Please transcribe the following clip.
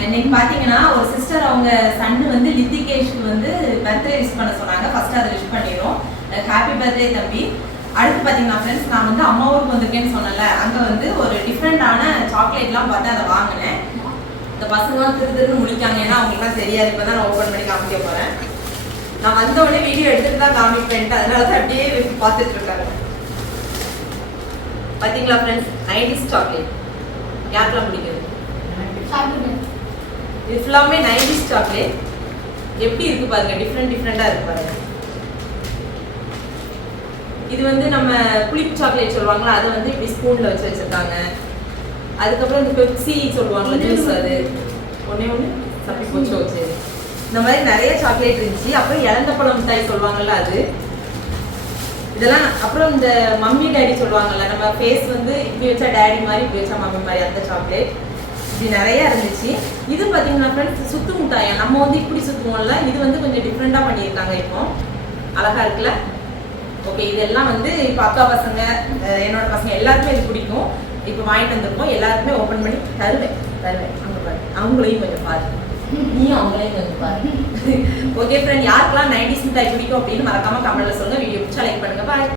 இன்னைக்கு பாத்தீங்கன்னா ஒரு சிஸ்டர் அவங்க சன்னு வந்து லித்திகேஷ்க்கு வந்து பர்த்டே விஷ் பண்ண சொன்னாங்க. ஃபர்ஸ்ட் அதை விஷ் பண்ணிடுறோம். ஹாப்பி பர்த்டே தம்பி. அடுத்து பாத்தீங்கன்னா ஃப்ரெண்ட்ஸ், நான் வந்து அம்மா ஊருக்கு வந்திருக்கேன்னு சொன்னல, அங்க வந்து ஒரு டிஃப்ரெண்டான சாக்லேட்லாம் பார்த்து அதை வாங்கினேன். இந்த பசங்களாம் திருன்னு முடிக்காங்க, ஏன்னா அவங்களுக்குலாம் தெரியாது. இப்பதான் நான் ஓப்பன் பண்ணி காமிக்க போறேன். நான் வந்த உடனே வீடியோ எடுத்துட்டு தான் காமிப்பேன்ட்டு, அதனால தான் அப்படியே பார்த்துட்டு இருக்காங்க. பாத்தீங்களா ஃப்ரெண்ட்ஸ், 90s சாக்லேட் யாருக்கெல்லாம் பிடிக்குது? இது ஃபுல்லாமே 90s சாக்லேட். எப்படி இருக்கு பாருங்க, டிஃப்ரெண்டா இருக்கு பாருங்க. இது வந்து நம்ம புளிப்பு சாக்லேட் சொல்லுவாங்களா, அதை வந்து இப்படி ஸ்பூன்ல வச்சு வச்சிருக்காங்க. அதுக்கப்புறம் இந்த பெப்சி சொல்லுவாங்களா ஜூஸ், அது ஒன்னே தப்பி போச்சு வச்சு. இந்த மாதிரி நிறைய சாக்லேட் இருந்துச்சு. அப்புறம் இழந்த பழம் மிட்டாய் சொல்லுவாங்கல்ல, அது இதெல்லாம். அப்புறம் இந்த மம்மி டேடி சொல்லுவாங்கல்ல, நம்ம ஃபேஸ் வந்து இப்படி வச்சா டேடி மாதிரி, இப்படி வச்சா மம்மி மாதிரி, அந்த சாக்லேட். இது நிறைய இருந்துச்சு. இது பார்த்தீங்கன்னா ஃப்ரெண்ட்ஸ், சுத்து மிட்டாயா. நம்ம வந்து இப்படி சுத்துவோம்ல, இது வந்து கொஞ்சம் டிஃப்ரெண்டாக பண்ணியிருக்காங்க. இப்போ அழகா இருக்குல்ல. ஓகே, இதெல்லாம் வந்து இப்போ அக்கா பசங்க, என்னோட பசங்க எல்லாருக்குமே இது பிடிக்கும். இப்போ வாங்கிட்டு வந்திருக்கோம். எல்லாருக்குமே ஓப்பன் பண்ணி தருவேன். அங்கே பாரு, அவங்களையும் கொஞ்சம் பாருங்க, நீயும் அவங்களையும் கொஞ்சம் பாருங்க. ஓகே ஃப்ரெண்ட், யாருக்கெல்லாம் 90s மிட்டாய் பிடிக்கும் அப்படின்னு மறக்காம கமெண்ட்ல சொல்லுங்க. வீடியோ பிடிச்சா லைக் பண்ணுங்க. பாய்.